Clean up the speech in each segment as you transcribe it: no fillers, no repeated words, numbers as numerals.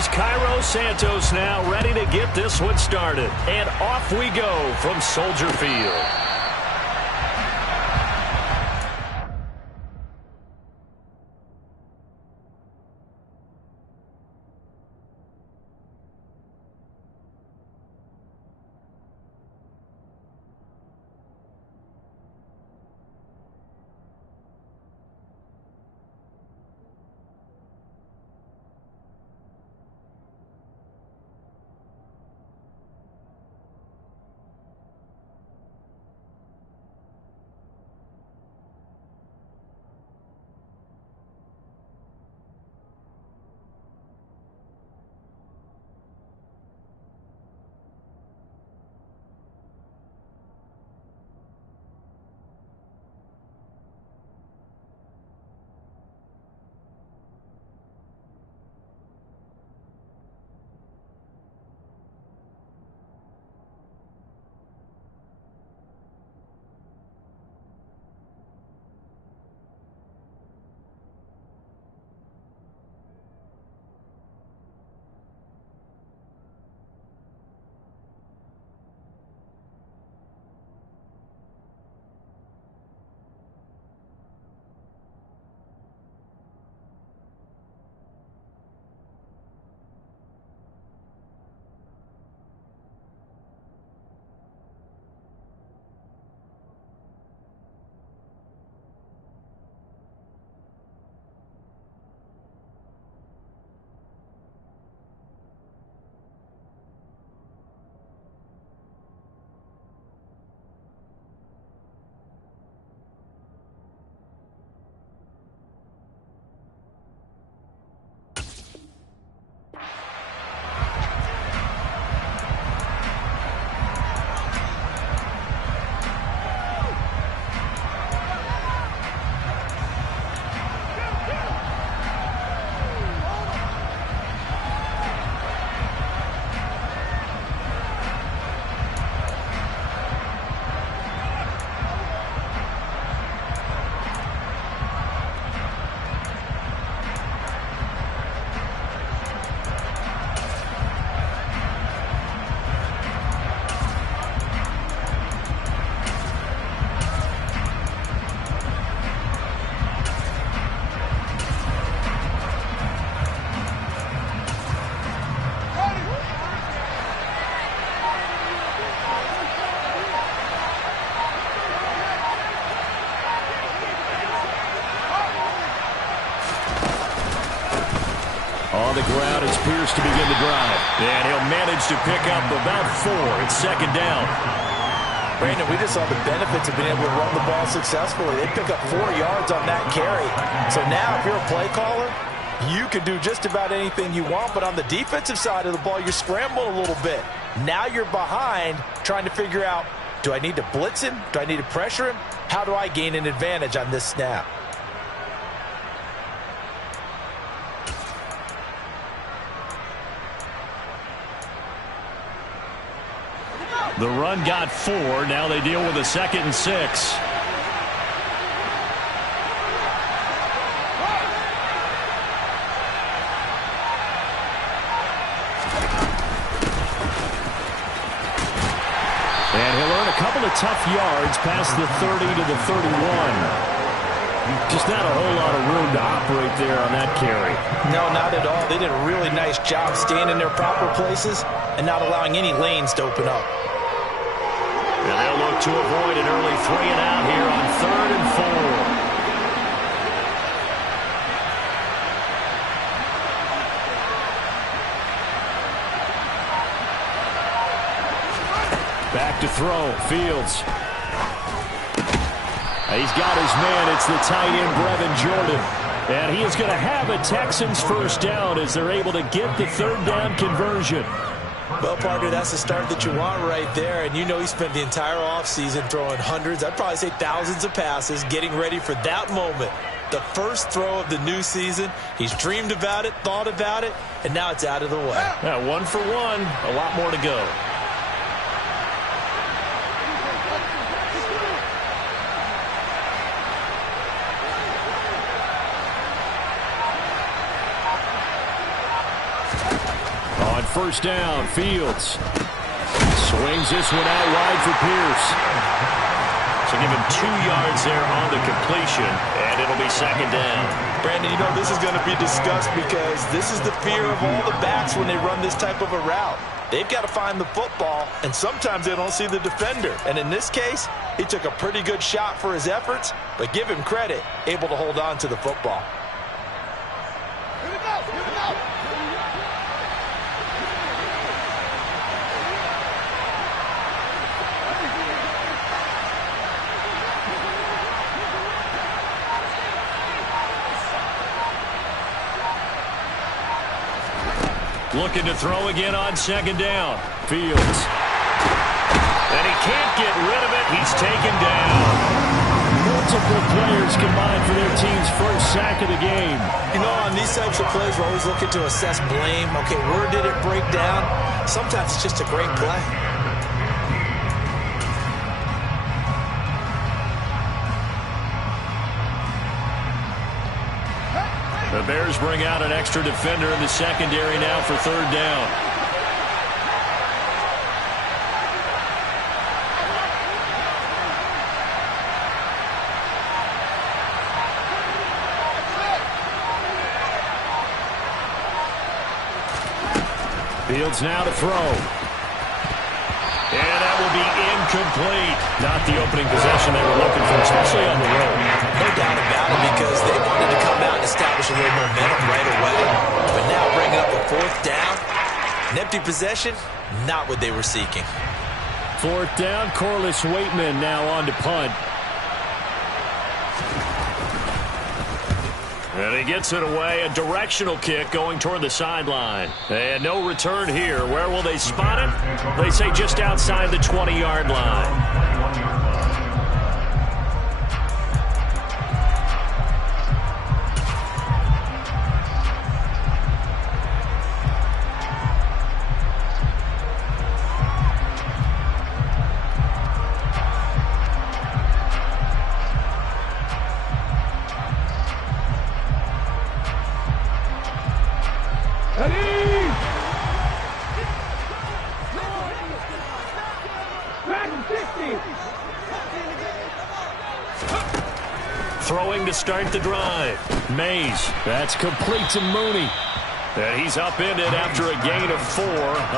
Here's Cairo Santos now ready to get this one started. And off we go from Soldier Field. On the ground, it's Pierce to begin the drive. And he'll manage to pick up about 4. It's second down. Brandon, we just saw the benefits of being able to run the ball successfully. They pick up 4 yards on that carry. So now, if you're a play caller, you can do just about anything you want. But on the defensive side of the ball, you scramble a little bit. Now you're behind trying to figure out, do I need to blitz him? Do I need to pressure him? How do I gain an advantage on this snap? The run got 4. Now they deal with a 2nd and 6. And he'll earn a couple of tough yards past the 30 to the 31. Just not a whole lot of room to operate there on that carry. No, not at all. They did a really nice job staying in their proper places and not allowing any lanes to open up. And they'll look to avoid an early 3-and-out here on 3rd and 4. Back to throw. Fields. He's got his man. It's the tight end, Brevin Jordan. And he is going to have a Texans first down as they're able to get the 3rd down conversion. Well, partner, that's the start that you want right there. And you know he spent the entire offseason throwing hundreds, I'd probably say thousands of passes, getting ready for that moment. The first throw of the new season. He's dreamed about it, thought about it, and now it's out of the way. Yeah, 1 for 1. A lot more to go. first down. Fields swings this one out wide for Pierce. So give him 2 yards there on the completion, and it'll be second down. Brandon, you know, this is going to be discussed because this is the fear of all the backs when they run this type of a route. They've got to find the football, and sometimes they don't see the defender. And in this case, he took a pretty good shot for his efforts, but give him credit, able to hold on to the football. Here we go! Here we go! Looking to throw again on second down. Fields. And he can't get rid of it. He's taken down. Multiple players combined for their team's first sack of the game. You know, on these types of plays, we're always looking to assess blame. Okay, where did it break down? Sometimes it's just a great play. The Bears bring out an extra defender in the secondary now for third down. Fields now to throw. And that will be incomplete. Not the opening possession they were looking for, especially on the road. No doubt about it, because they wanted to come out and establish a little momentum right away. But now bringing up a fourth down, an empty possession, not what they were seeking. Fourth down, Corliss Waitman now on to punt. And he gets it away, a directional kick going toward the sideline. And no return here. Where will they spot it? They say just outside the 20-yard line. Throwing to start the drive. Mays. That's complete to Mooney. And he's upended after a gain of 4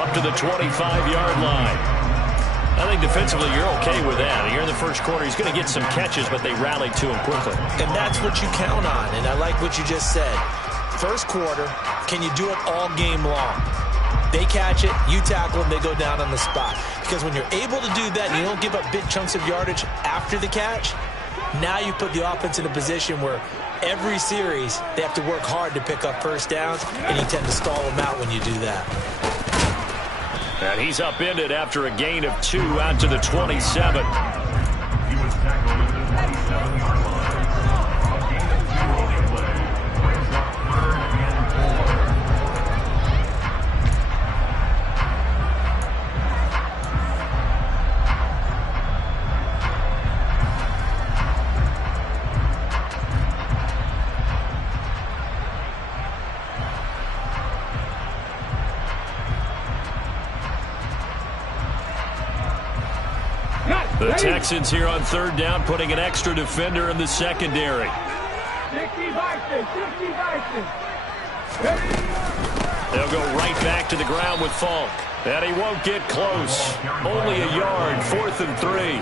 up to the 25-yard line. I think defensively you're okay with that. Here in the first quarter, he's going to get some catches, but they rallied to him quickly. And that's what you count on, and I like what you just said. First quarter, can you do it all game long? They catch it, you tackle them, they go down on the spot. Because when you're able to do that and you don't give up big chunks of yardage after the catch, now you put the offense in a position where every series they have to work hard to pick up first downs, and you tend to stall them out when you do that. And he's upended after a gain of 2 out to the 27. The Texans here on third down, putting an extra defender in the secondary. They'll go right back to the ground with Falk. And he won't get close. Only a yard, 4th and 3.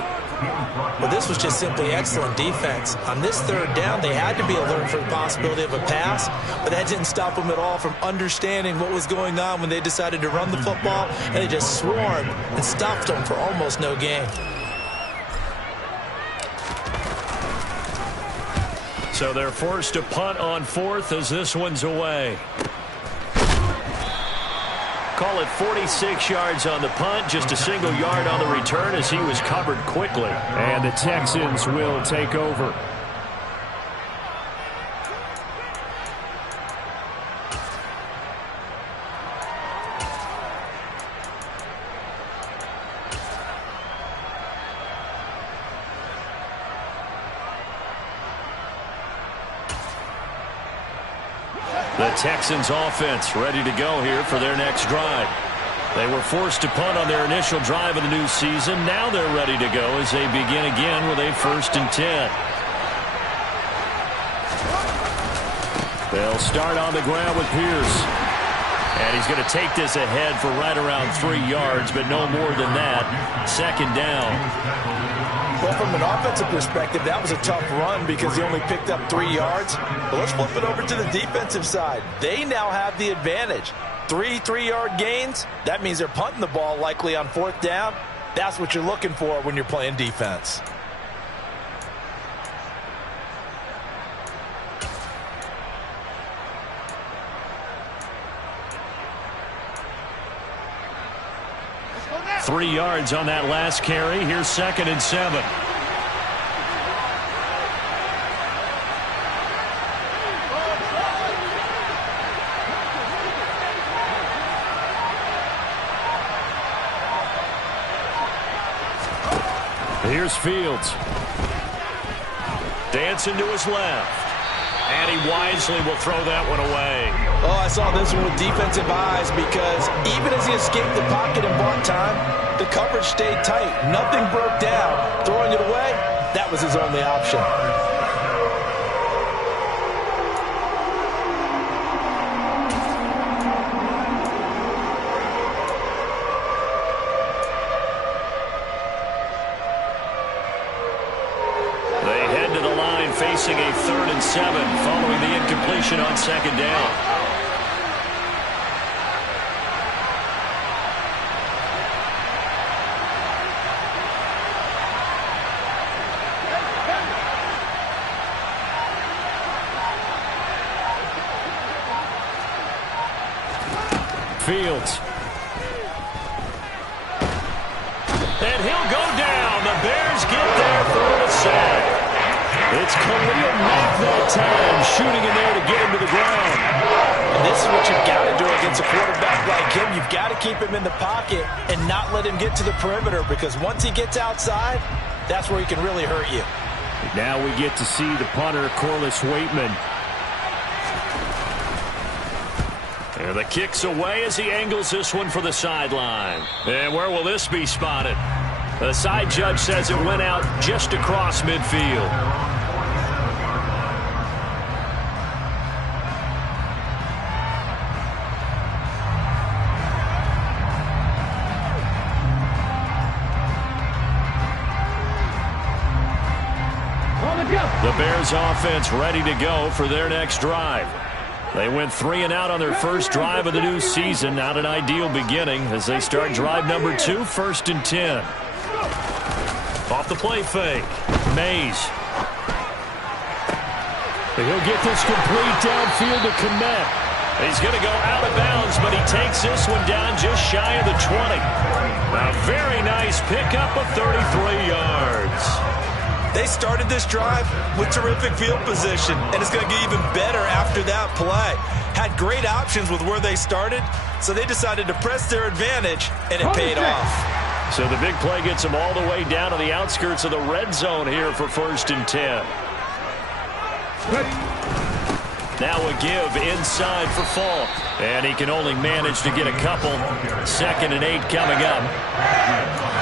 Well, this was just simply excellent defense. On this third down, they had to be alert for the possibility of a pass, but that didn't stop them at all from understanding what was going on when they decided to run the football, and they just swarmed and stopped them for almost no gain. So they're forced to punt on 4th as this one's away. Call it 46 yards on the punt, just a single yard on the return as he was covered quickly. And the Texans will take over. The Texans offense ready to go here for their next drive. They were forced to punt on their initial drive of the new season. Now they're ready to go as they begin again with a 1st and 10. They'll start on the ground with Pierce. And he's going to take this ahead for right around 3 yards, but no more than that. 2nd down. Well, from an offensive perspective, that was a tough run because he only picked up 3 yards. But let's flip it over to the defensive side. They now have the advantage. 3 3-yard gains, that means they're punting the ball likely on 4th down. That's what you're looking for when you're playing defense. – 3 yards on that last carry. Here's 2nd and 7. Here's Fields. Dancing to his left. And he wisely will throw that one away. Oh, I saw this one with defensive eyes because even as he escaped the pocket and bought time, the coverage stayed tight. Nothing broke down. Throwing it away, that was his only option. Facing a 3rd and 7 following the incompletion on 2nd down. Fields. And he'll go down. The Bears get there for the sack. It's Khalil Mack that time, shooting in there to get him to the ground. And this is what you've got to do against a quarterback like him. You've got to keep him in the pocket and not let him get to the perimeter because once he gets outside, that's where he can really hurt you. Now we get to see the punter, Corliss Waitman. And the kick's away as he angles this one for the sideline. And where will this be spotted? The side judge says it went out just across midfield. The Bears offense ready to go for their next drive. They went 3 and out on their first drive of the new season. Not an ideal beginning as they start drive number 2, 1st and 10. Off the play fake. Mays. He'll get this complete downfield to Kmet. He's going to go out of bounds, but he takes this one down just shy of the 20. A very nice pickup of 33 yards. They started this drive with terrific field position, and it's going to get even better after that play. Had great options with where they started, so they decided to press their advantage, and it paid off. So the big play gets them all the way down to the outskirts of the red zone here for 1st and 10. Now a give inside for Falk. And he can only manage to get a couple. 2nd and 8 coming up.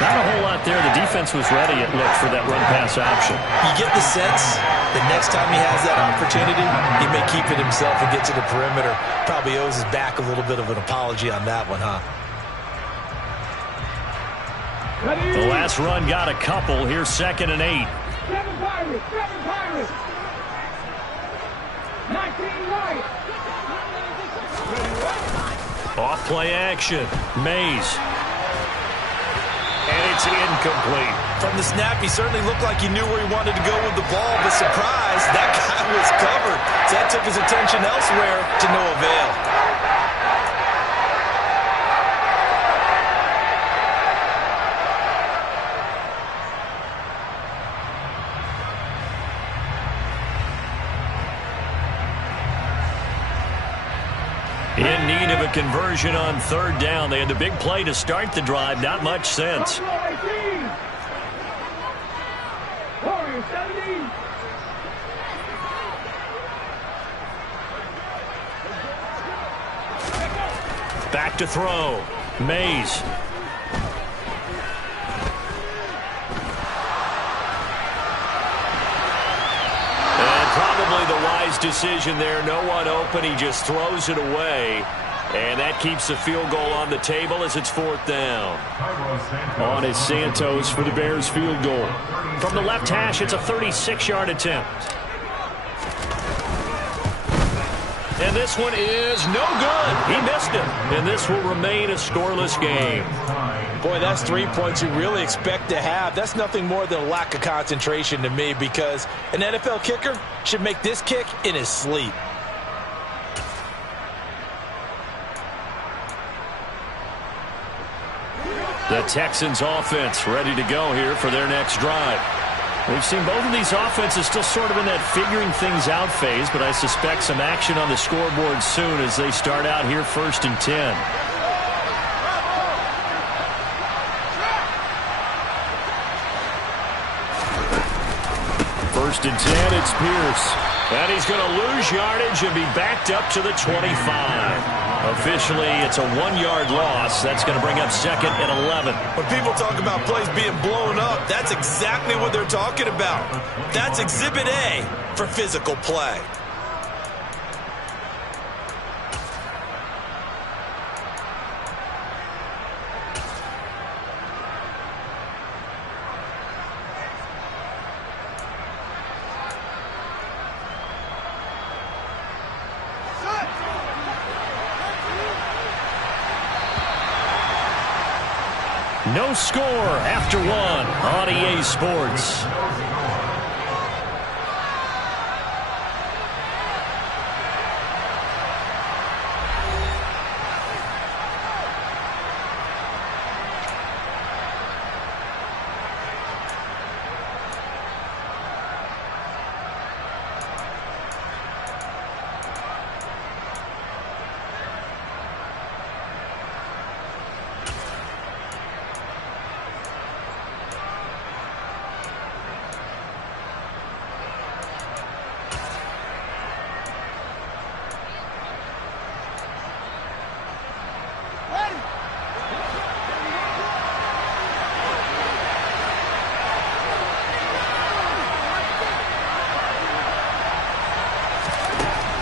Not a whole lot there. The defense was ready, it looked, for that run-pass option. You get the sense that next time he has that opportunity, he may keep it himself and get to the perimeter. Probably owes his back a little bit of an apology on that one, huh? The last run got a couple. Here's 2nd and 8. 7 Pirates! 7 Pirates! 19 right! Off play action. Mays. And it's incomplete. From the snap, he certainly looked like he knew where he wanted to go with the ball, but surprise, that guy was covered. So that took his attention elsewhere to no avail. In need of a conversion on 3rd down. They had the big play to start the drive. Not much sense. Back to throw. Mays. And probably the wise decision there. No one open. He just throws it away. And that keeps the field goal on the table as it's 4th down. On is Santos for the Bears field goal. From the left hash, it's a 36-yard attempt. And this one is no good. He missed it. And this will remain a scoreless game. Boy, that's 3 points you really expect to have. That's nothing more than a lack of concentration to me, because an NFL kicker should make this kick in his sleep. The Texans offense ready to go here for their next drive. We've seen both of these offenses still sort of in that figuring things out phase, but I suspect some action on the scoreboard soon as they start out here 1st and 10. First and 10, it's Pierce. And he's going to lose yardage and be backed up to the 25. Officially, it's a 1-yard loss. That's going to bring up 2nd and 11. When people talk about plays being blown up, that's exactly what they're talking about. That's Exhibit A for physical play. No score after 1 on EA Sports.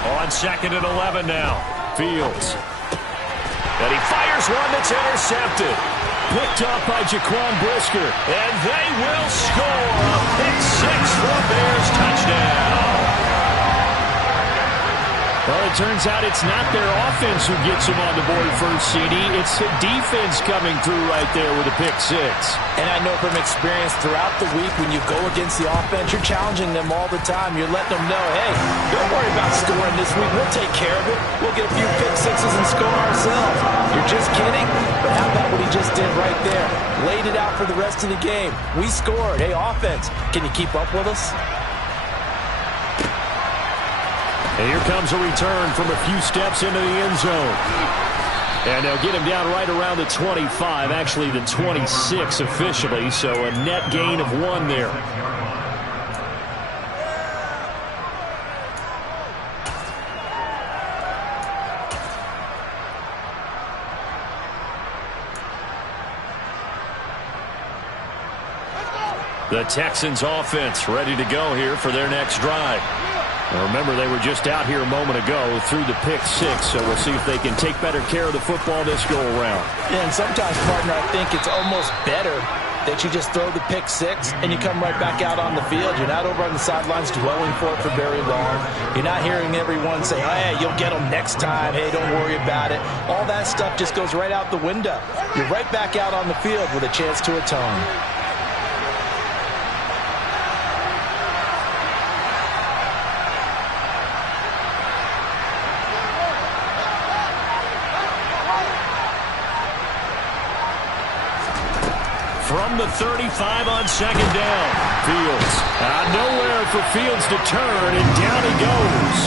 On 2nd and 11 now. Fields. And he fires one that's intercepted. Picked up by Jaquan Brisker. And they will score a pick 6 for a Bears touchdown. Well, it turns out it's not their offense who gets them on the board first, CD. It's the defense coming through right there with a pick 6. And I know from experience throughout the week, when you go against the offense, you're challenging them all the time. You're letting them know, hey, don't worry about scoring this week. We'll take care of it. We'll get a few pick 6s and score ourselves. You're just kidding? But how about what he just did right there? Laid it out for the rest of the game. We scored. Hey, offense, can you keep up with us? And here comes a return from a few steps into the end zone. And they'll get him down right around the 25, actually the 26 officially, so a net gain of 1 there. The Texans offense ready to go here for their next drive. Now remember, they were just out here a moment ago through the pick 6, so we'll see if they can take better care of the football this go-around. Yeah, and sometimes, partner, I think it's almost better that you just throw the pick 6 and you come right back out on the field. You're not over on the sidelines dwelling for it for very long. You're not hearing everyone say, oh, hey, you'll get them next time. Hey, don't worry about it. All that stuff just goes right out the window. You're right back out on the field with a chance to atone. From the 35 on 2nd down. Fields. Nowhere for Fields to turn, and down he goes.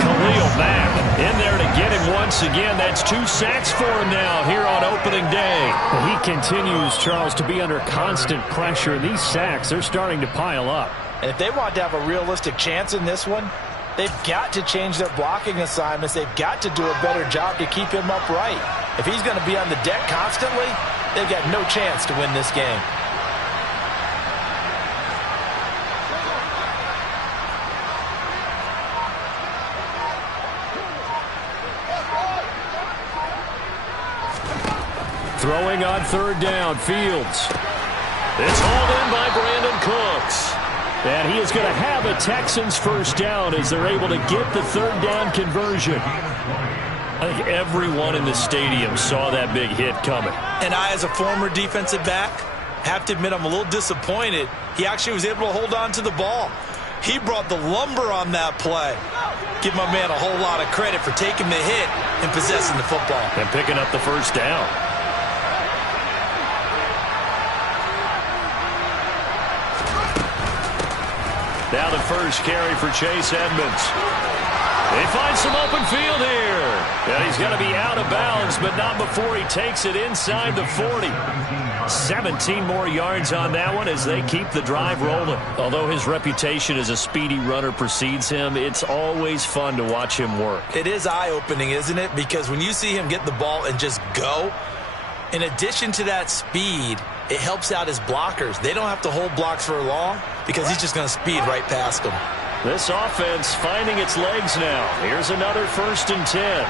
Khalil Mack in there to get him once again. That's 2 sacks for him now here on opening day. Well, he continues, Charles, to be under constant pressure. These sacks, they're starting to pile up. And if they want to have a realistic chance in this one, they've got to change their blocking assignments. They've got to do a better job to keep him upright. If he's going to be on the deck constantly, they've got no chance to win this game. Throwing on third down, Fields. It's hauled in by Brandon Cooks. And he is going to have a Texans first down as they're able to get the third down conversion. I think everyone in the stadium saw that big hit coming. And I, as a former defensive back, have to admit I'm a little disappointed. He actually was able to hold on to the ball. He brought the lumber on that play. Give my man a whole lot of credit for taking the hit and possessing the football. And picking up the first down. Now the first carry for Chase Edmonds. They find some open field here. And he's going to be out of bounds, but not before he takes it inside the 40. 17 more yards on that one as they keep the drive rolling. Although his reputation as a speedy runner precedes him, it's always fun to watch him work. It is eye-opening, isn't it? Because when you see him get the ball and just go, in addition to that speed, it helps out his blockers. They don't have to hold blocks for long because he's just going to speed right past them. This offense finding its legs now. Here's another 1st and 10.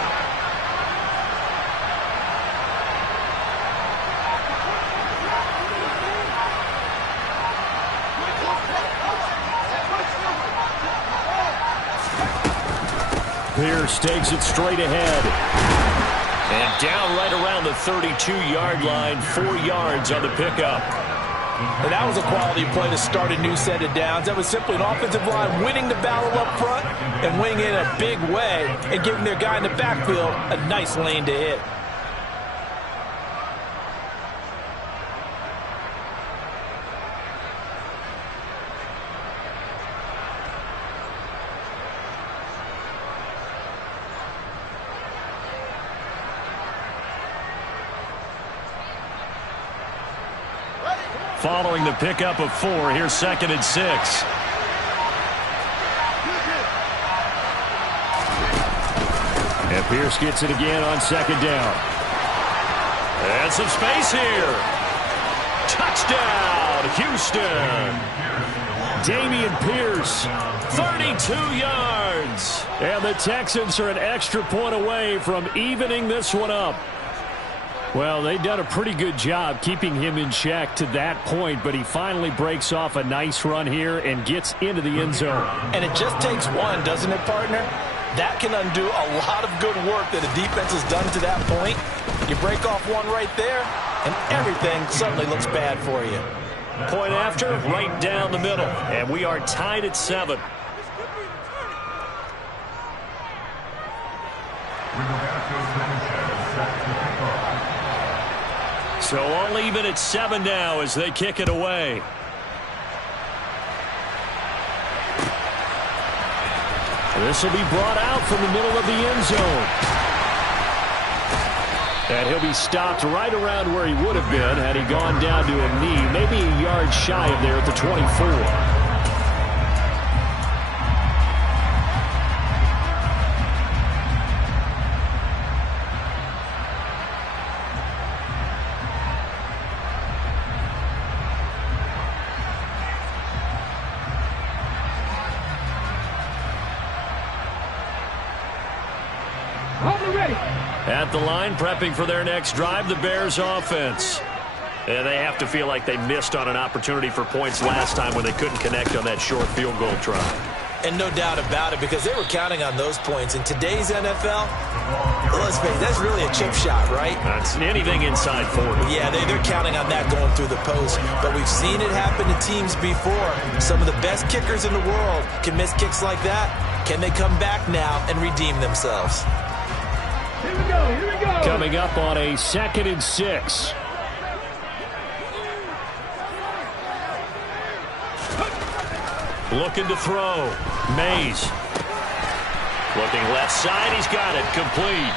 Pierce takes it straight ahead. And down right around the 32-yard line, 4 yards on the pickup. And that was a quality play to start a new set of downs. That was simply an offensive line winning the battle up front and winning it in a big way and giving their guy in the backfield a nice lane to hit. Following the pickup of 4, here's 2nd and 6. And Pierce gets it again on 2nd down. And some space here. Touchdown, Houston. Damian Pierce, 32 yards. And the Texans are an extra point away from evening this one up. Well, they've done a pretty good job keeping him in check to that point, but he finally breaks off a nice run here and gets into the end zone. And it just takes one, doesn't it, partner? That can undo a lot of good work that a defense has done to that point. You break off one right there, and everything suddenly looks bad for you. Point after, right down the middle, and we are tied at 7. So all even at 7 now as they kick it away. This will be brought out from the middle of the end zone. And he'll be stopped right around where he would have been had he gone down to a knee, maybe a yard shy of there at the 24. At the line, prepping for their next drive, the Bears offense. And they have to feel like they missed on an opportunity for points last time when they couldn't connect on that short field goal try. And no doubt about it, because they were counting on those points. In today's NFL, let's face it, that's really a chip shot, right? That's anything inside 40. Yeah, they're counting on that going through the post. But we've seen it happen to teams before. Some of the best kickers in the world can miss kicks like that. Can they come back now and redeem themselves? Here we go, here we go. Coming up on a 2nd and 6. Looking to throw. Mays. Looking left side. He's got it. Complete.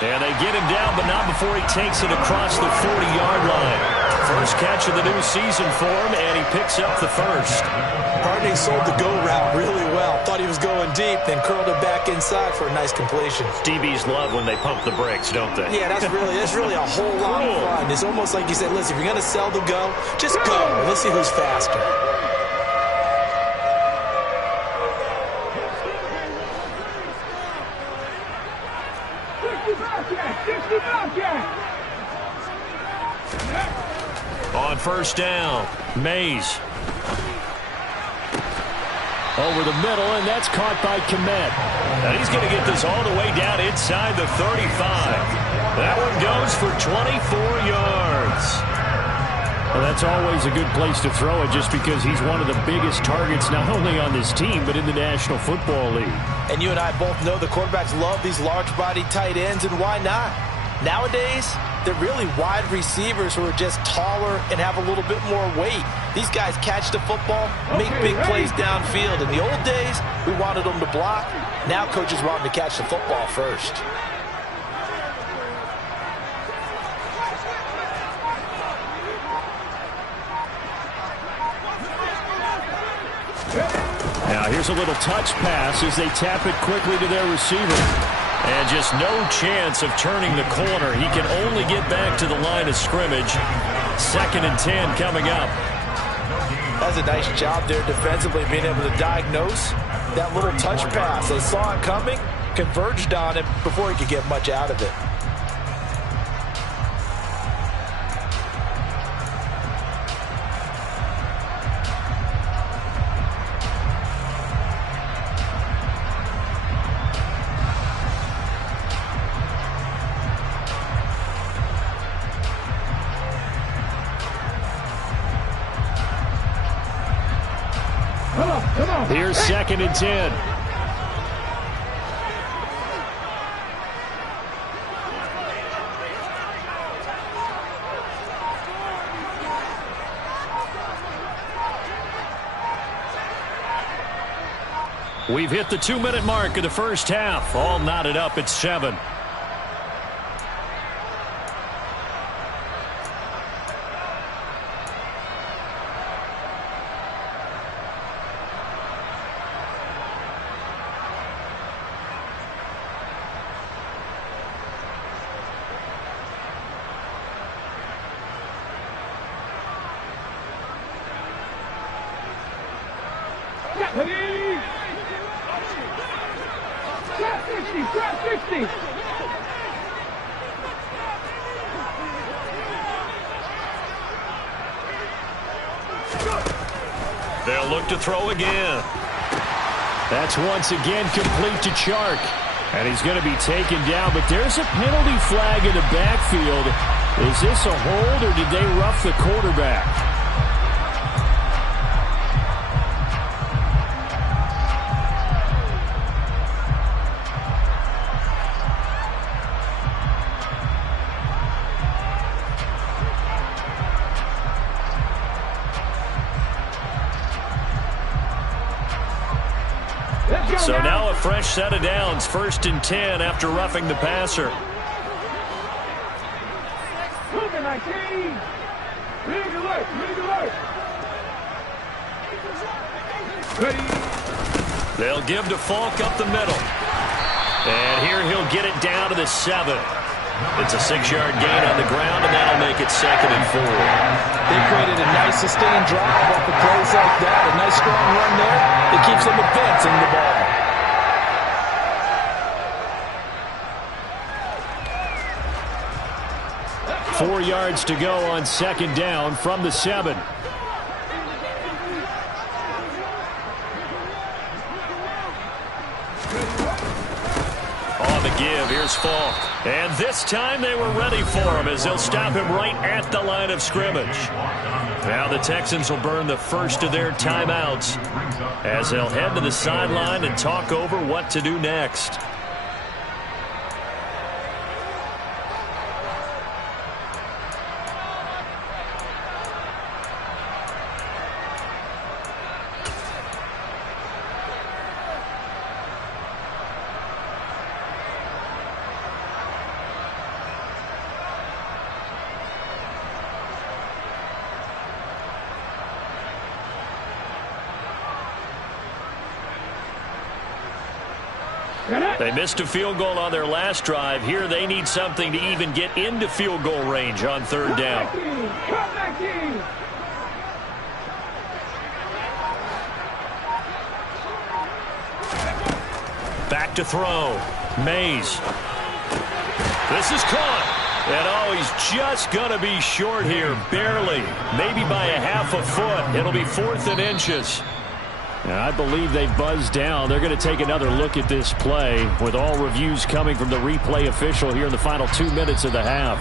And they get him down, but not before he takes it across the 40-yard line. First catch of the new season for him, and he picks up the first. Harding sold the go route really well. Thought he was going deep, then curled it back inside for a nice completion. DBs love when they pump the brakes, don't they? Yeah, that's really a whole lot of fun. It's almost like you said, listen, if you're going to sell the go, just go. Let's see who's faster. On first down, Mays. Over the middle, and that's caught by Kmet. And he's going to get this all the way down inside the 35. That one goes for 24 yards. Well, that's always a good place to throw it just because he's one of the biggest targets not only on this team but in the National Football League. And you and I both know the quarterbacks love these large-bodied tight ends, and why not? Nowadays, they're really wide receivers who are just taller and have a little bit more weight. These guys catch the football, make big plays downfield. In the old days, we wanted them to block. Now coaches want them to catch the football first. Now here's a little touch pass as they tap it quickly to their receiver. And just no chance of turning the corner. He can only get back to the line of scrimmage. 2nd and 10 coming up. That's a nice job there defensively, being able to diagnose that little touch pass. They saw it coming, converged on it before he could get much out of it. Here's 2nd and 10. We've hit the 2-minute mark of the first half. All knotted up at 7. They'll look to throw again. That's once again complete to Chark. And he's going to be taken down, but there's a penalty flag in the backfield. Is this a hold, or did they rough the quarterback? So now a fresh set of downs, 1st and 10 after roughing the passer. They'll give to Falk up the middle. And here he'll get it down to the 7. It's a 6-yard gain on the ground, and that'll make it 2nd and 4. They created a nice sustained drive off the plays like that. A nice strong run there. It keeps them advancing the ball. Four yards to go on 2nd down from the 7. On the give, here's Falk. And this time they were ready for him as they'll stop him right at the line of scrimmage. Now the Texans will burn the first of their timeouts as they'll head to the sideline and talk over what to do next. They missed a field goal on their last drive. Here they need something to even get into field goal range on third down. Back to throw. Mays. This is caught. And he's just going to be short here, barely. Maybe by a half a foot. It'll be 4th and inches. And I believe they've buzzed down. They're going to take another look at this play with all reviews coming from the replay official here in the final 2 minutes of the half.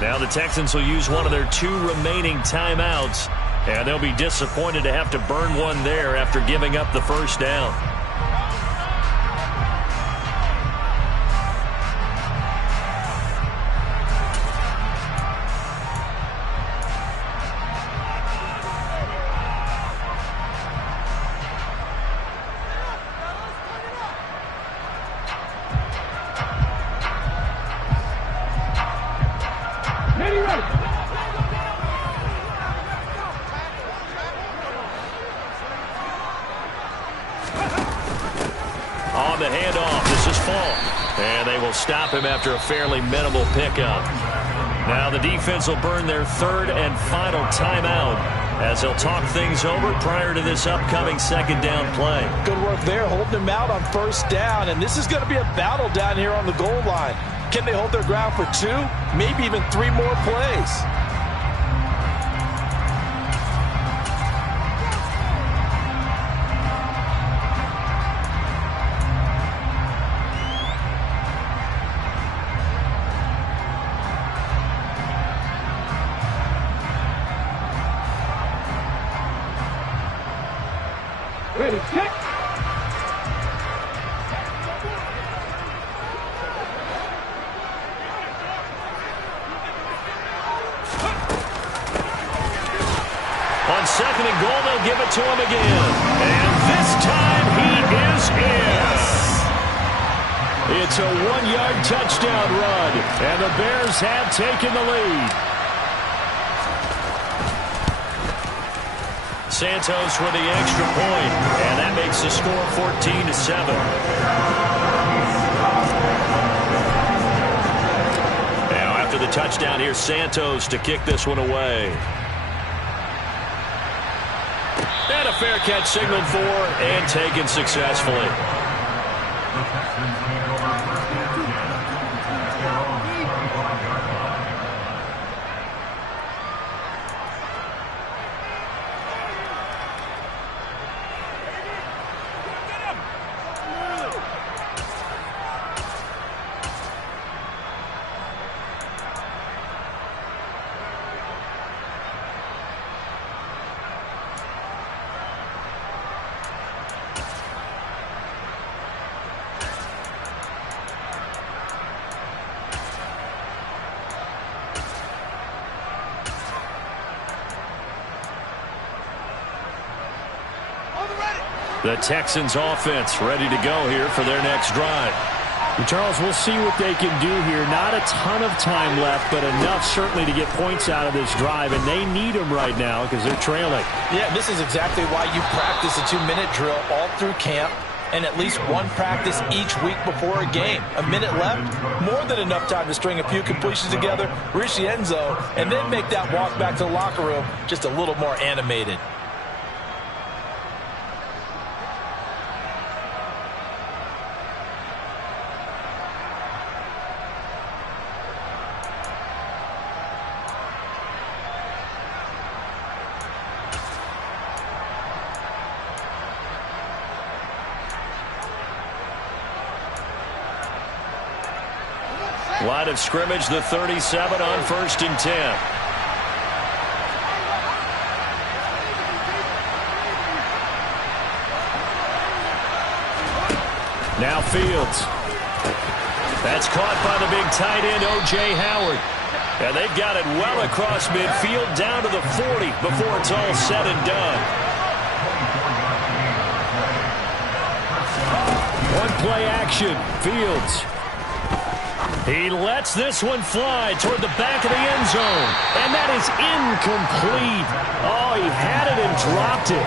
Now the Texans will use one of their 2 remaining timeouts, and they'll be disappointed to have to burn one there after giving up the first down. On the handoff, this is Fall. And they will stop him after a fairly minimal pickup. Now the defense will burn their 3rd and final timeout as they'll talk things over prior to this upcoming 2nd down play. Good work there, holding him out on 1st down. And this is going to be a battle down here on the goal line. Can they hold their ground for 2, maybe even 3 more plays? Ready, kick. On 2nd and goal, they'll give it to him again. And this time he is in. It's a 1-yard touchdown run, and the Bears have taken the lead. Santos with the extra point, and that makes the score 14-7. Now after the touchdown, here's Santos to kick this one away. And a fair catch signaled for and taken successfully. The Texans offense ready to go here for their next drive. And Charles, we'll see what they can do here. Not a ton of time left, but enough certainly to get points out of this drive, and they need them right now because they're trailing. Yeah, this is exactly why you practice a 2-minute drill all through camp and at least one practice each week before a game. A minute left, more than enough time to string a few completions together, reach the end zone, and then make that walk back to the locker room just a little more animated. Line of scrimmage, the 37 on 1st and 10. Now Fields. That's caught by the big tight end, O.J. Howard. And they've got it well across midfield down to the 40 before it's all said and done. One play action. Fields. He lets this one fly toward the back of the end zone. And that is incomplete. Oh, he had it and dropped it.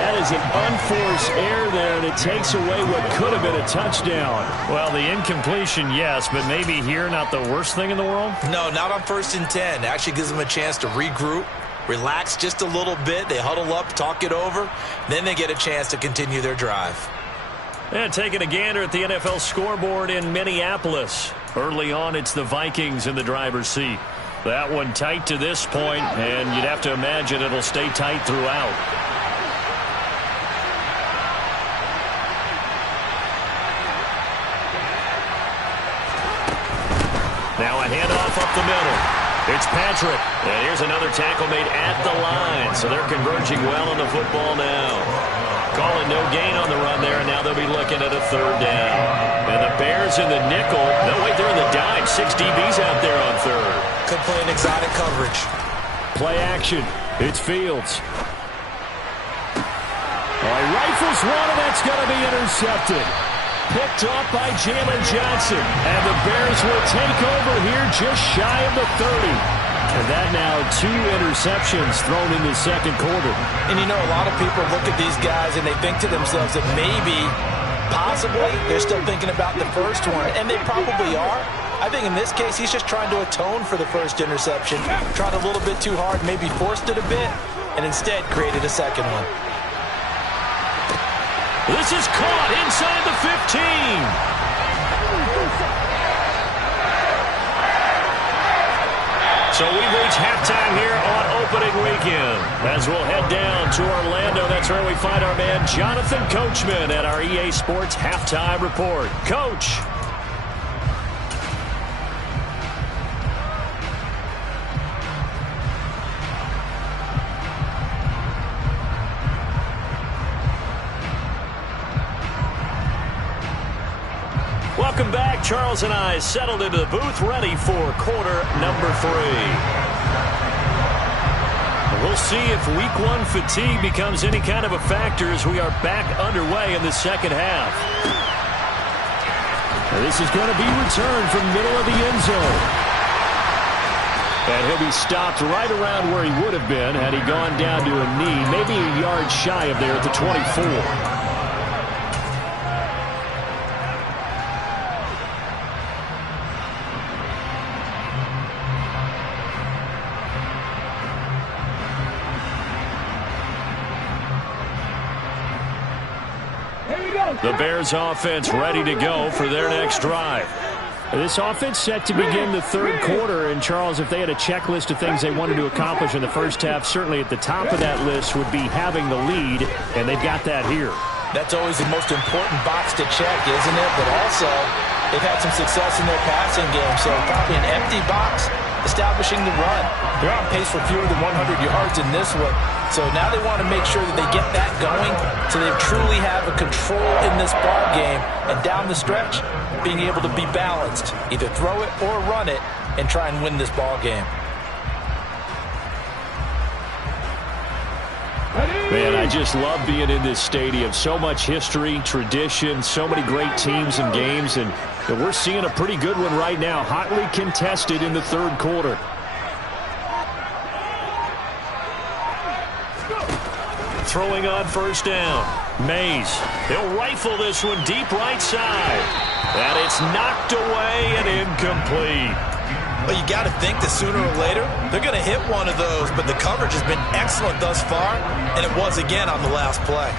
That is an unforced error there, and it takes away what could have been a touchdown. Well, the incompletion, yes, but maybe here not the worst thing in the world? No, not on 1st and 10. Actually gives them a chance to regroup, relax just a little bit. They huddle up, talk it over. Then they get a chance to continue their drive. And taking a gander at the NFL scoreboard in Minneapolis. Early on, it's the Vikings in the driver's seat. That one tight to this point, and you'd have to imagine it'll stay tight throughout. Now a handoff up the middle. It's Patrick. And here's another tackle made at the line. So they're converging well on the football now. Calling no gain on the run there, and now they'll be looking at a 3rd down. And the Bears in the nickel. No, wait, they're in the dime. 6 DBs out there on 3rd. Could play an exotic coverage. Play action. It's Fields. Oh, he rifles one, and that's going to be intercepted. Picked off by Jalen Johnson. And the Bears will take over here just shy of the 30. And that now 2 interceptions thrown in the 2nd quarter. And, you know, a lot of people look at these guys and they think to themselves that maybe, possibly, they're still thinking about the first one. And they probably are. I think in this case, he's just trying to atone for the first interception. Tried a little bit too hard, maybe forced it a bit, and instead created a second one. This is caught inside the 15. So we've reached halftime here on opening weekend. As we'll head down to Orlando, that's where we find our man Jonathan Coachman at our EA Sports Halftime Report. Coach. Welcome back. Charles and I settled into the booth, ready for quarter number 3. We'll see if week 1 fatigue becomes any kind of a factor as we are back underway in the second half. And this is going to be returned from middle of the end zone. And he'll be stopped right around where he would have been had he gone down to a knee, maybe a yard shy of there at the 24. The Bears offense ready to go for their next drive. This offense set to begin the 3rd quarter. And, Charles, if they had a checklist of things they wanted to accomplish in the first half, certainly at the top of that list would be having the lead, and they've got that here. That's always the most important box to check, isn't it? But also, they've had some success in their passing game, so probably an empty box establishing the run. They're on pace for fewer than 100 yards in this one. So now they want to make sure that they get that going so they truly have a control in this ball game. And down the stretch, being able to be balanced, either throw it or run it, and try and win this ball game. Man, I just love being in this stadium. So much history, tradition, so many great teams and games, and we're seeing a pretty good one right now, hotly contested in the 3rd quarter. Throwing on 1st down. Mays. He'll rifle this one deep right side. And it's knocked away and incomplete. Well, you got to think that sooner or later, they're going to hit one of those, but the coverage has been excellent thus far, and it was again on the last play.